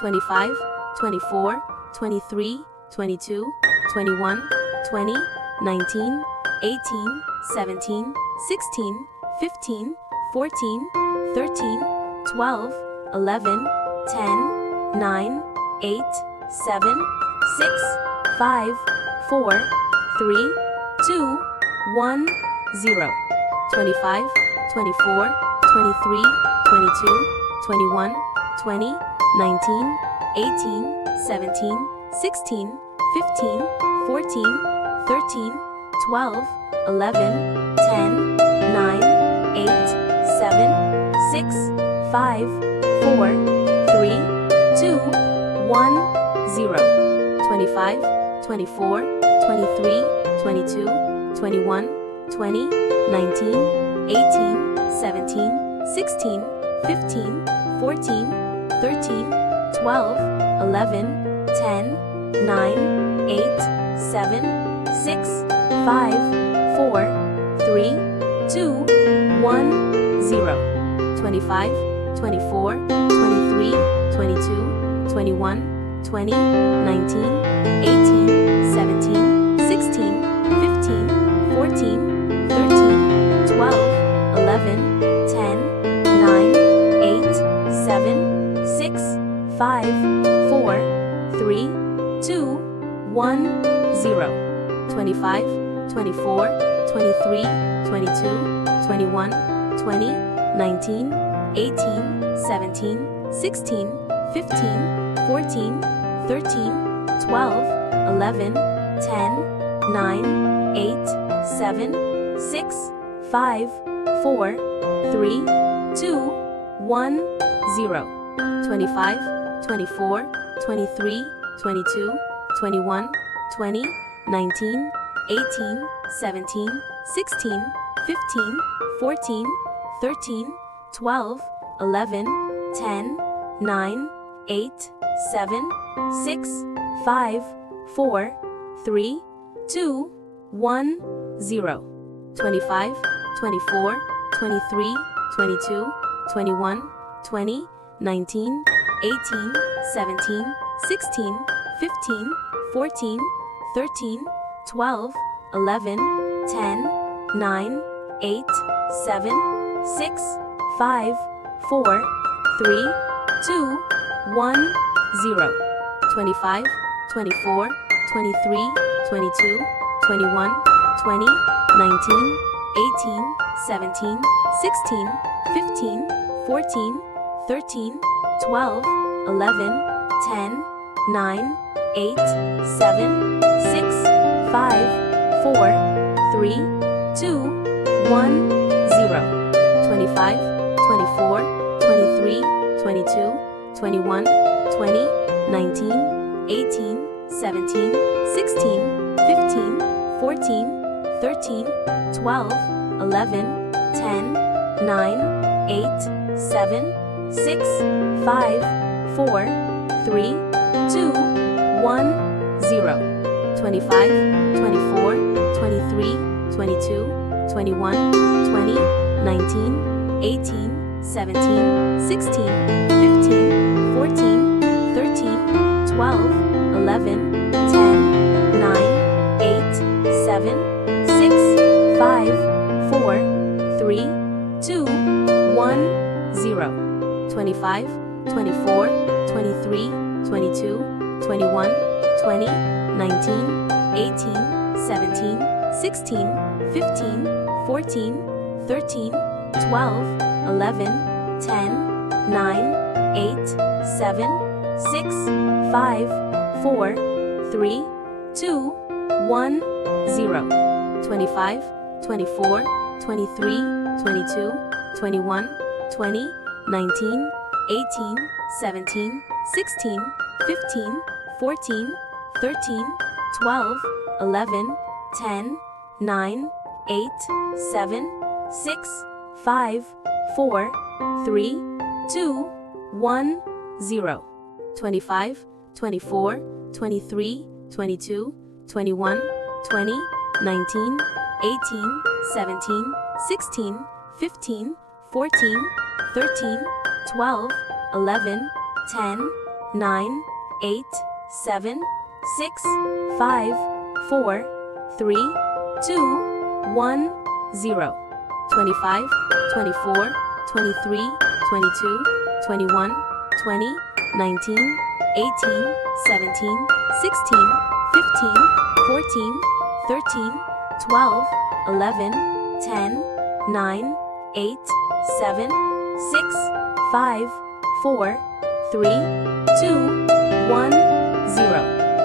25, 24, 23, 22, 21, 20, 19, 18, 17, 16, 15, 14, 13, 12, 11, 10, 9, 8, 7, 6, 5, 4, 3, 2, 1, 0. 25, 24, 23, 22, 21, 20, 19, 18, 17, 16, 15, 14, 13, 12, 11, 10, 9, 8, 7, 6, 5, 4, 3, 2, 1, 0. 25, 24, 23, 22, 21, 20, 19, 18, 17, 16, 15, 14, 13, 12, 11, 10, 9, 8, 7, 6, 5, 4, 3, 2, 1, 0. 25, 24, 23, 22, 21, 20, 19, 18, 17, 16, 15, 14, 13, 12, 11, 10, 9, 8, 7, 6, 5, 4, 3, 2, 1, 0. 25, 24, 23, 22, 21, 20, 19, 18, 17, 16, 15, 14, 13, 12, 11, 10, 9, 8, 7, 6, 5, 4, 3, 2, 1, 0. 25, 24, 23, 22, 21, 20, 19, 18, 17, 16, 15, 14, 13, 12, 11, 10, 9, 8, 7, 6, 5, 4, 3, 2, 1, 0. 25, 24, 23, 22, 21, 20, 19, 18, 17, 16, 15, 14, 13, 12, 11, 10, 9, 8, 7, 6, 5, 4, 3, 2, 1, 0. 25, 24, 23, 22, 21, 20, 19, 18, 17, 16, 15, 14, 13, 12, 11, 10, 9, 8, 7, 6, 5, 4, 3, 2, 1, 0. 25, 24, 23, 22, 21, 20, 19, 18, 17, 16, 15, 14, 13, 12, 11, 10, 9, 8, 7, 6, 5, 4, 3, 2, 1, 0. 25, 24, 23, 22, 21, 20, 19, 18, 17, 16, 15, 14, 13, 12, 11, 10, 9, 8, 7, 6, 5, 4, 3, 2, 1, 0. 25, 24, 23, 22, 21, 20, 19, 18, 17, 16, 15, 14, 13, 12, 11, 10, 9, 8, 7, 6, 5, 4, 3, 2, 1, 0. 25, 24, 23, 22, 21, 20, 19, 18, 17, 16, 15, 14, 13, 12, 11, 10, 9, 8, 7, 6, 5, 4, 3, 2, 1, 0. 25, 24, 23, 22, 21, 20, 19, 18, 17, 16, 15, 14, 13, 12, 11, 10, 9, 8, 7, 6, 5, 4, 3, 2, 1, 0. 25, 24, 23, 22, 21, 20, 19, 18, 17, 16, 15, 14, 13, 12, 11, 10, 9, 8, 7, 6, 5, 4, 3, 2, 1, 0.